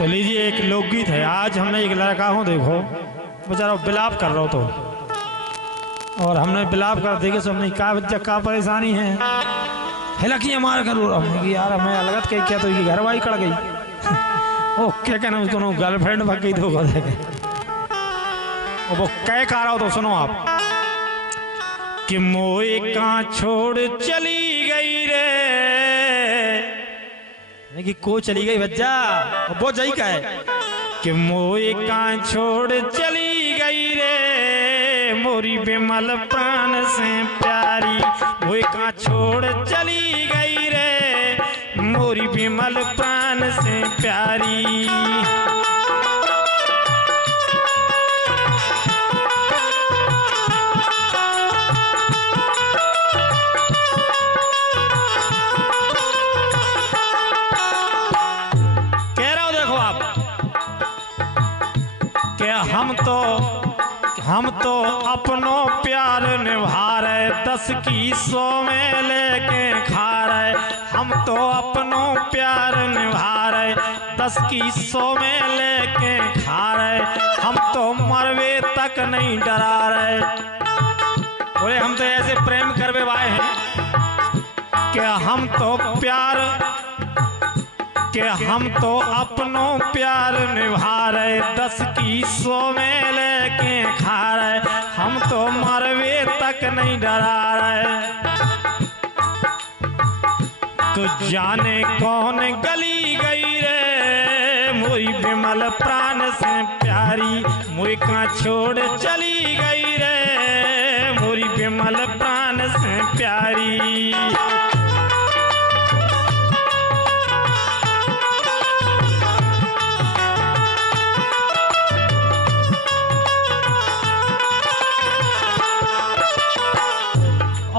तो लीजिए एक लोकगीत है। आज हमने एक लड़का हूँ, देखो बेचारा बिलाप कर रहा हो तो, और हमने बिलाप कर देखे सो हमने का बच्चा का परेशानी है हिलकी हमारे घर हमने यार हमें अलगत कही क्या तो घर वाली कड़ गई ओ क्या कहना उसको गर्लफ्रेंड भाग गई धोखा देखे वो कह का रहा हो तो सुनो आप कि मोए का छोड़ चली गई रे कि को चली गई बच्चा वो जाई का है कि मोए का छोड़ चली गई रे मोरी बेमल प्राण से प्यारी मोए का छोड़ चली गई रे मोरी बेमल प्राण से प्यारी। हम तो अपनों प्यार निभा रहे 10 की 100 में लेके खा रहे हम तो अपनों प्यार निभा रहे 10 की 100 में लेके खा रहे हम तो मरवे तक नहीं डरा रहे। बोले हम तो ऐसे प्रेम करवे वाए हैं कि हम तो अपनों प्यार निभा रहे 10 की 100 में लेके खा रहे हम तो मरवे तक नहीं डरा रहे। तो जाने कौन गली गई रे मोरी बिमल प्राण से प्यारी मुझे का छोड़ चली गई रे मोरी बिमल प्राण से प्यारी।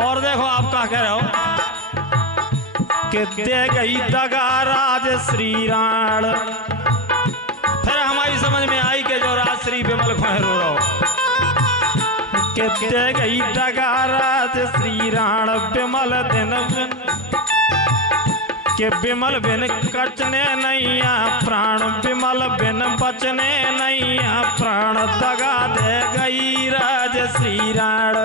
और देखो आप क्या कह रहे हो कि दे गई दगा राज श्री राण। फिर हमारी समझ में आई कि जो राज श्री बिमल को रो रहा हो कि दे गई दगा राज श्री राण बिमल दिन के बिमल बिन कचने नहीं आ प्राण बिमल बिन बचने नहीं आ प्राण दगा दे गई राज श्री राण।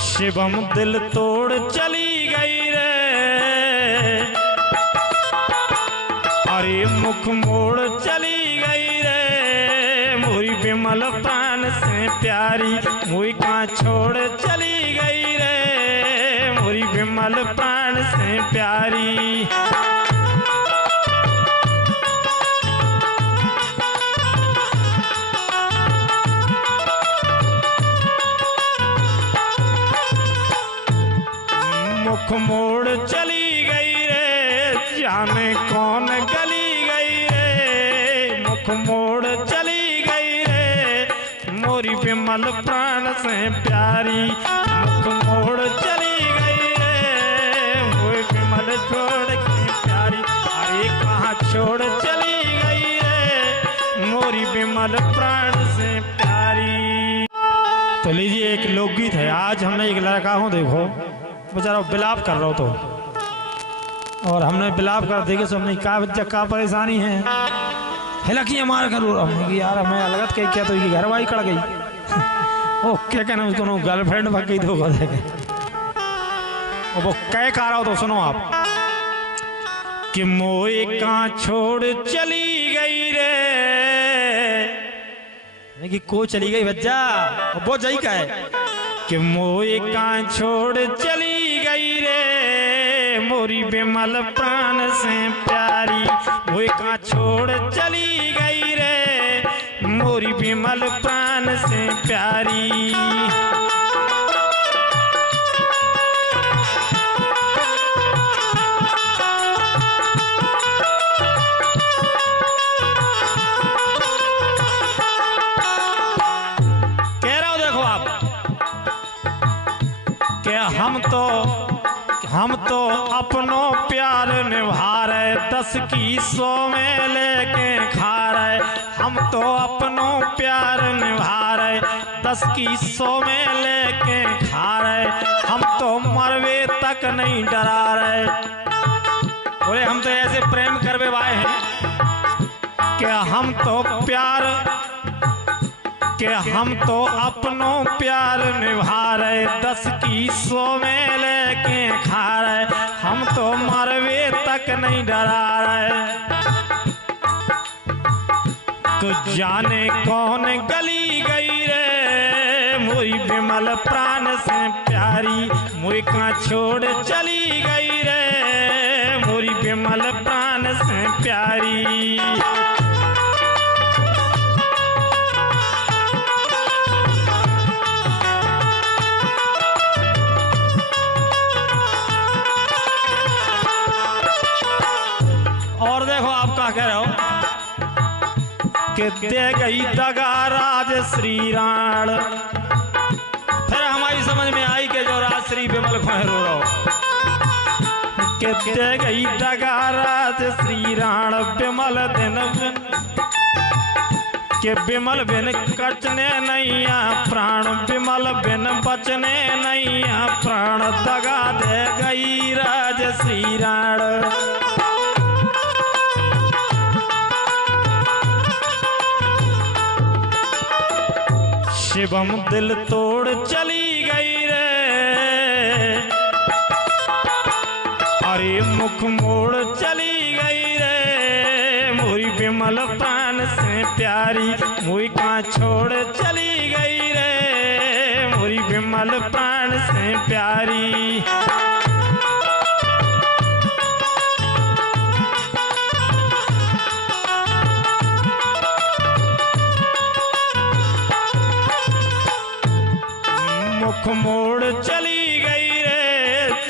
शिवम दिल तोड़ चली गई रे अरे मुख मोड़ चली गई रे मोरी बिमल प्राण से प्यारी मुई का छोड़ चली गई रे मोरी बिमल प्राण से प्यारी। मुख मोड़ चली गई रे जाने कौन गली गई रे मुख मोड़ चली गई रे मोरी बिमल प्राण से प्यारी मुख मोड़ चली गई रे मोरी बिमल छोड़ के प्यारी अरे कहाँ छोड़ चली गई रे मोरी बिमल प्राण से प्यारी। तो लीजिए एक लोकगीत है। आज हमने एक लड़का हूँ, देखो बेचारा बिलाप कर रहा हो तो, और हमने बिलाप कर देखे सो हमने का बच्चा का परेशानी है हिलकी हमारे घर हमने यार हमें अलगत कही क्या तो घर वाली कड़ गई ओ क्या कहना उसको गर्लफ्रेंड भाग गई धोखा देखे वो कह का रहा हो तो सुनो आप कि मोए का छोड़ चली गई रे कि को चली गई बच्चा वो जाई का है कि मोए का छोड़ चली गई रे मोरी बिमल प्राण से प्यारी मोए का छोड़ चली गई रे मोरी बिमल प्राण से प्यारी। हम तो अपनों प्यार निभा रहे 10 की 100 में लेके खा रहे हम तो अपनों प्यार निभा रहे 10 की 100 में लेके खा रहे हम तो मरवे तक नहीं डरा रहे। बोले हम तो ऐसे प्रेम करवे वाए हैं कि हम तो प्यार कि हम तो अपनों प्यार निभा रहे, 10 की 100 में लेके खा रहे, हम तो मरवे तक नहीं डरा रहे। तो जाने कौन गली गई रे मोरी बिमल प्राण से प्यारी, मुझे का छोड़ चली गई रे मोरी बिमल प्राण से प्यारी। और देखो आप क्या कह रहे हो कि दे गई दगा राज श्री राण। फिर हमारी समझ में आई कि जो राज श्री बिमल को रो रहा हो कि दे गई दगा राज श्री राण, बिमल दिन के बिमल बिन कटने नहीं प्राण, बिमल बिन बचने नहीं प्राण, दगा दे गई राज श्री राण। शिवम दिल तोड़ चली गई रे, अरे मुख मोड़ चली गई रे मोरी बिमल प्राण से प्यारी, मुई का छोड़ चली गई रे मोरी बिमल प्राण से प्यारी। मुख मोड़ चली गई रे,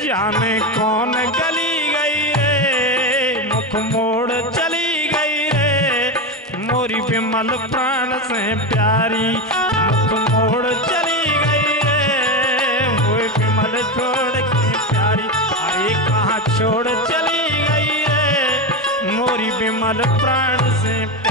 जाने कौन गली गई रे, मुख मोड़ चली गई रे मोरी बिमल प्राण से प्यारी, मुख मोड़ चली गई रे मोरी बिमल छोड़ के प्यारी। अरे कहाँ छोड़ चली गई रे मोरी बिमल प्राण से प्यारी।